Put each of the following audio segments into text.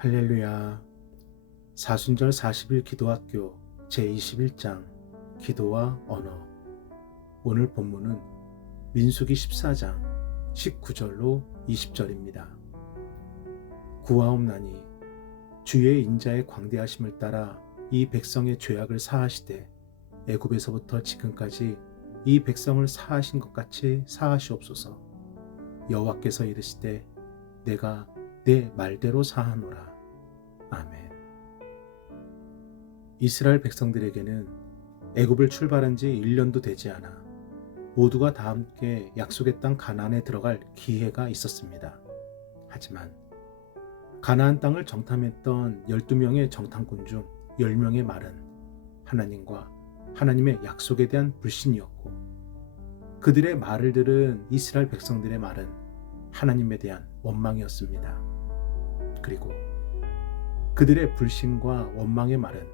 할렐루야. 사순절 40일 기도학교 제21장 기도와 언어. 오늘 본문은 민수기 14장 19절로 20절입니다. 구하옵나니 주의 인자의 광대하심을 따라 이 백성의 죄악을 사하시되 애굽에서부터 지금까지 이 백성을 사하신 것 같이 사하시옵소서. 여호와께서 이르시되 내가 내 말대로 사하노라. 아멘. 이스라엘 백성들에게는 애굽을 출발한 지 1년도 되지 않아 모두가 다 함께 약속의 땅 가나안에 들어갈 기회가 있었습니다. 하지만 가나안 땅을 정탐했던 12명의 정탐꾼 중 10명의 말은 하나님과 하나님의 약속에 대한 불신이었고, 그들의 말을 들은 이스라엘 백성들의 말은 하나님에 대한 원망이었습니다. 그리고 그들의 불신과 원망의 말은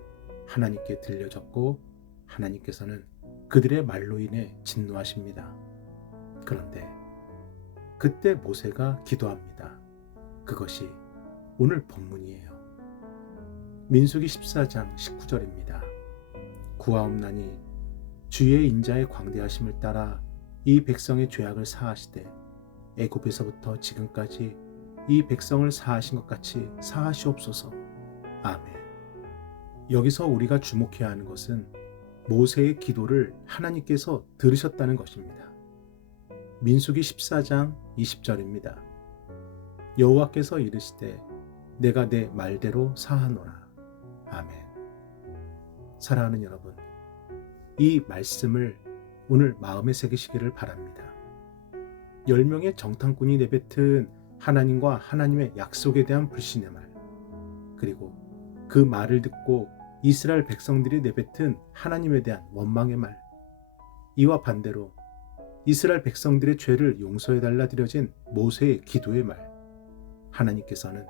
하나님께 들려졌고, 하나님께서는 그들의 말로 인해 진노하십니다. 그런데 그때 모세가 기도합니다. 그것이 오늘 본문이에요. 민수기 14장 19절입니다. 구하옵나니 주의 인자의 광대하심을 따라 이 백성의 죄악을 사하시되 애굽에서부터 지금까지 이 백성을 사하신 것 같이 사하시옵소서. 아멘. 여기서 우리가 주목해야 하는 것은 모세의 기도를 하나님께서 들으셨다는 것입니다. 민수기 14장 20절입니다. 여호와께서 이르시되 내가 내 말대로 사하노라. 아멘. 사랑하는 여러분, 이 말씀을 오늘 마음에 새기시기를 바랍니다. 10명의 정탐꾼이 내뱉은 하나님과 하나님의 약속에 대한 불신의 말, 그리고 그 말을 듣고 이스라엘 백성들이 내뱉은 하나님에 대한 원망의 말, 이와 반대로 이스라엘 백성들의 죄를 용서해달라 드려진 모세의 기도의 말, 하나님께서는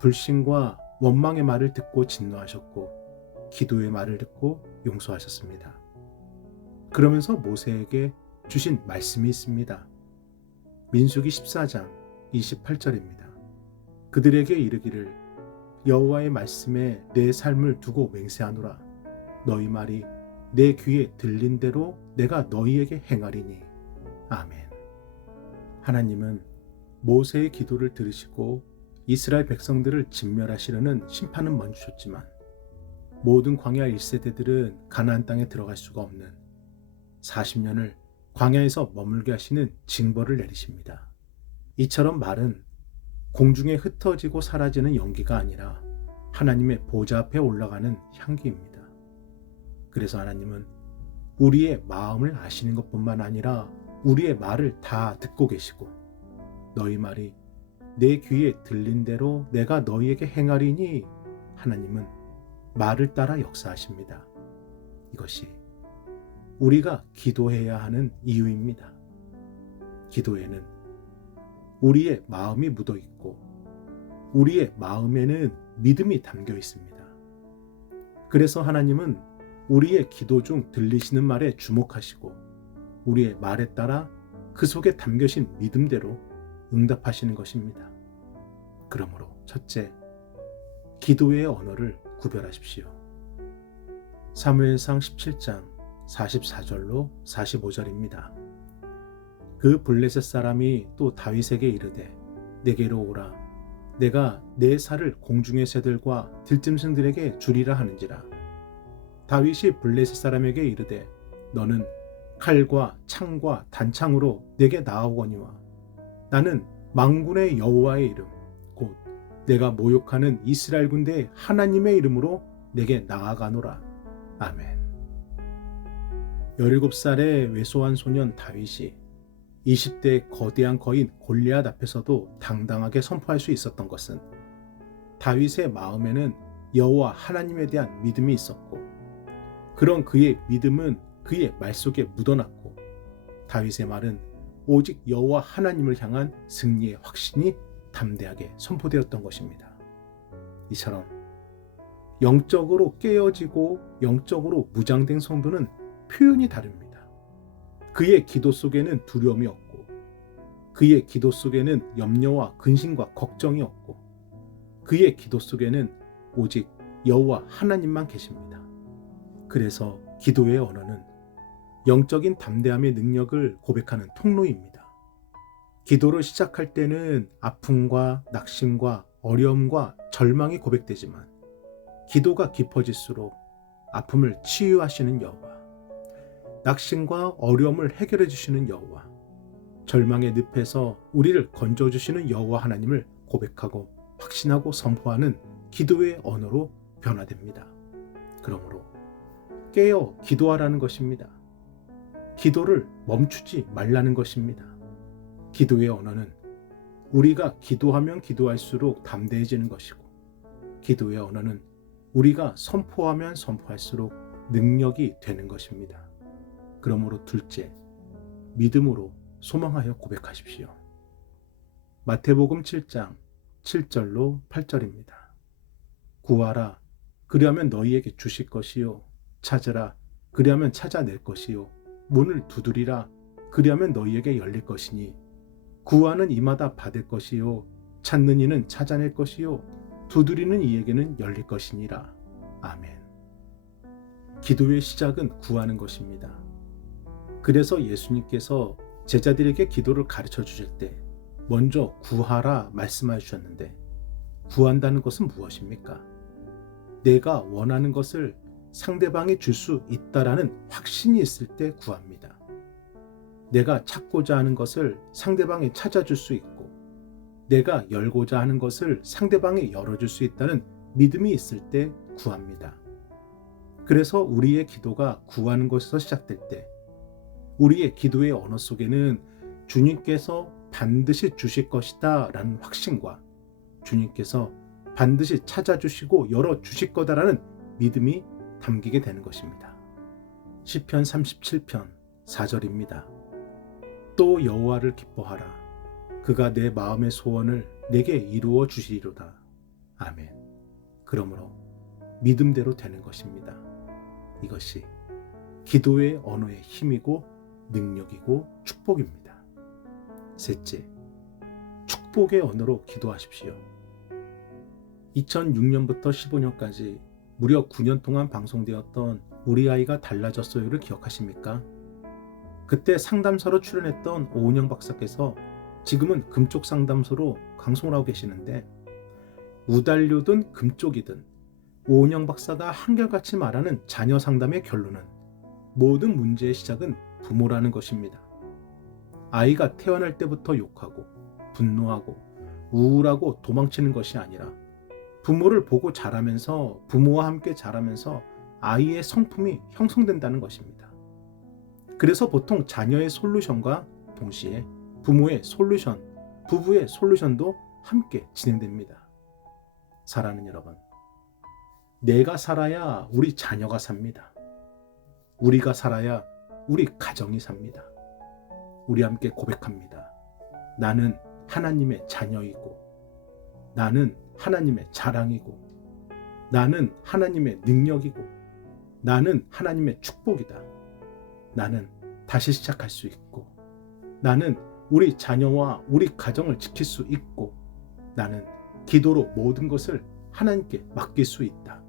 불신과 원망의 말을 듣고 진노하셨고 기도의 말을 듣고 용서하셨습니다. 그러면서 모세에게 주신 말씀이 있습니다. 민수기 14장 28절입니다. 그들에게 이르기를 여호와의 말씀에 내 삶을 두고 맹세하노라. 너희 말이 내 귀에 들린 대로 내가 너희에게 행하리니. 아멘. 하나님은 모세의 기도를 들으시고 이스라엘 백성들을 진멸하시려는 심판은 멈추셨지만 모든 광야 1세대들은 가나안 땅에 들어갈 수가 없는 40년을 광야에서 머물게 하시는 징벌을 내리십니다. 이처럼 말은 공중에 흩어지고 사라지는 연기가 아니라 하나님의 보좌 앞에 올라가는 향기입니다. 그래서 하나님은 우리의 마음을 아시는 것뿐만 아니라 우리의 말을 다 듣고 계시고, 너희 말이 내 귀에 들린 대로 내가 너희에게 행하리니, 하나님은 말을 따라 역사하십니다. 이것이 우리가 기도해야 하는 이유입니다. 기도에는 우리의 마음이 묻어 있고 우리의 마음에는 믿음이 담겨 있습니다. 그래서 하나님은 우리의 기도 중 들리시는 말에 주목하시고 우리의 말에 따라 그 속에 담겨진 믿음대로 응답하시는 것입니다. 그러므로 첫째, 기도의 언어를 구별하십시오. 사무엘상 17장 44절로 45절입니다. 그 블레셋 사람이 또 다윗에게 이르되 내게로 오라. 내가 내 살을 공중의 새들과 들짐승들에게 주리라 하는지라. 다윗이 블레셋 사람에게 이르되 너는 칼과 창과 단창으로 내게 나아오거니와 나는 만군의 여호와의 이름 곧 내가 모욕하는 이스라엘 군대의 하나님의 이름으로 내게 나아가노라. 아멘. 17살의 왜소한 소년 다윗이 20대의 거대한 거인 골리앗 앞에서도 당당하게 선포할 수 있었던 것은 다윗의 마음에는 여호와 하나님에 대한 믿음이 있었고, 그런 그의 믿음은 그의 말 속에 묻어났고, 다윗의 말은 오직 여호와 하나님을 향한 승리의 확신이 담대하게 선포되었던 것입니다. 이처럼 영적으로 깨어지고 영적으로 무장된 성도는 표현이 다릅니다. 그의 기도 속에는 두려움이 없고, 그의 기도 속에는 염려와 근심과 걱정이 없고, 그의 기도 속에는 오직 여호와 하나님만 계십니다. 그래서 기도의 언어는 영적인 담대함의 능력을 고백하는 통로입니다. 기도를 시작할 때는 아픔과 낙심과 어려움과 절망이 고백되지만 기도가 깊어질수록 아픔을 치유하시는 여호와, 낙심과 어려움을 해결해 주시는 여호와, 절망의 늪에서 우리를 건져주시는 여호와 하나님을 고백하고 확신하고 선포하는 기도의 언어로 변화됩니다. 그러므로 깨어 기도하라는 것입니다. 기도를 멈추지 말라는 것입니다. 기도의 언어는 우리가 기도하면 기도할수록 담대해지는 것이고, 기도의 언어는 우리가 선포하면 선포할수록 능력이 되는 것입니다. 그러므로 둘째, 믿음으로 소망하여 고백하십시오. 마태복음 7장 7절로 8절입니다. 구하라, 그리하면 너희에게 주실 것이요. 찾으라, 그리하면 찾아낼 것이요. 문을 두드리라, 그리하면 너희에게 열릴 것이니 구하는 이마다 받을 것이요. 찾는 이는 찾아낼 것이요. 두드리는 이에게는 열릴 것이니라. 아멘. 기도의 시작은 구하는 것입니다. 그래서 예수님께서 제자들에게 기도를 가르쳐 주실 때 먼저 구하라 말씀해 주셨는데, 구한다는 것은 무엇입니까? 내가 원하는 것을 상대방이 줄 수 있다라는 확신이 있을 때 구합니다. 내가 찾고자 하는 것을 상대방이 찾아줄 수 있고, 내가 열고자 하는 것을 상대방이 열어줄 수 있다는 믿음이 있을 때 구합니다. 그래서 우리의 기도가 구하는 것에서 시작될 때, 우리의 기도의 언어 속에는 주님께서 반드시 주실 것이다 라는 확신과 주님께서 반드시 찾아주시고 열어주실 거다라는 믿음이 담기게 되는 것입니다. 시편 37편 4절입니다. 또 여호와를 기뻐하라. 그가 내 마음의 소원을 내게 이루어 주시리로다. 아멘. 그러므로 믿음대로 되는 것입니다. 이것이 기도의 언어의 힘이고 능력이고 축복입니다. 셋째, 축복의 언어로 기도하십시오. 2006년부터 15년까지 무려 9년 동안 방송되었던 우리 아이가 달라졌어요를 기억하십니까? 그때 상담사로 출연했던 오은영 박사께서 지금은 금쪽 상담소로 강송을 하고 계시는데, 우달류든 금쪽이든 오은영 박사가 한결같이 말하는 자녀 상담의 결론은 모든 문제의 시작은 부모라는 것입니다. 아이가 태어날 때부터 욕하고 분노하고 우울하고 도망치는 것이 아니라 부모를 보고 자라면서, 부모와 함께 자라면서 아이의 성품이 형성된다는 것입니다. 그래서 보통 자녀의 솔루션과 동시에 부모의 솔루션, 부부의 솔루션도 함께 진행됩니다. 사랑하는 여러분, 내가 살아야 우리 자녀가 삽니다. 우리가 살아야 우리 가정이 삽니다. 우리 함께 고백합니다. 나는 하나님의 자녀이고, 나는 하나님의 자랑이고, 나는 하나님의 능력이고, 나는 하나님의 축복이다. 나는 다시 시작할 수 있고, 나는 우리 자녀와 우리 가정을 지킬 수 있고, 나는 기도로 모든 것을 하나님께 맡길 수 있다.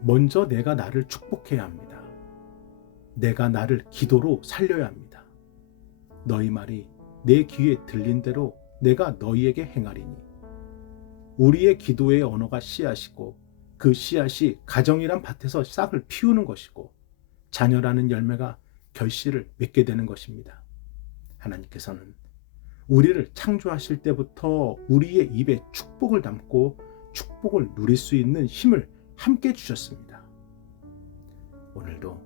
먼저 내가 나를 축복해야 합니다. 내가 나를 기도로 살려야 합니다. 너희 말이 내 귀에 들린 대로 내가 너희에게 행하리니. 우리의 기도의 언어가 씨앗이고, 그 씨앗이 가정이란 밭에서 싹을 피우는 것이고, 자녀라는 열매가 결실을 맺게 되는 것입니다. 하나님께서는 우리를 창조하실 때부터 우리의 입에 축복을 담고 축복을 누릴 수 있는 힘을 함께 주셨습니다. 오늘도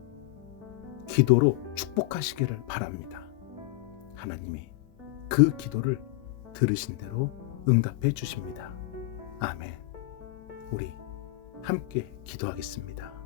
기도로 축복하시기를 바랍니다. 하나님이 그 기도를 들으신 대로 응답해 주십니다. 아멘. 우리 함께 기도하겠습니다.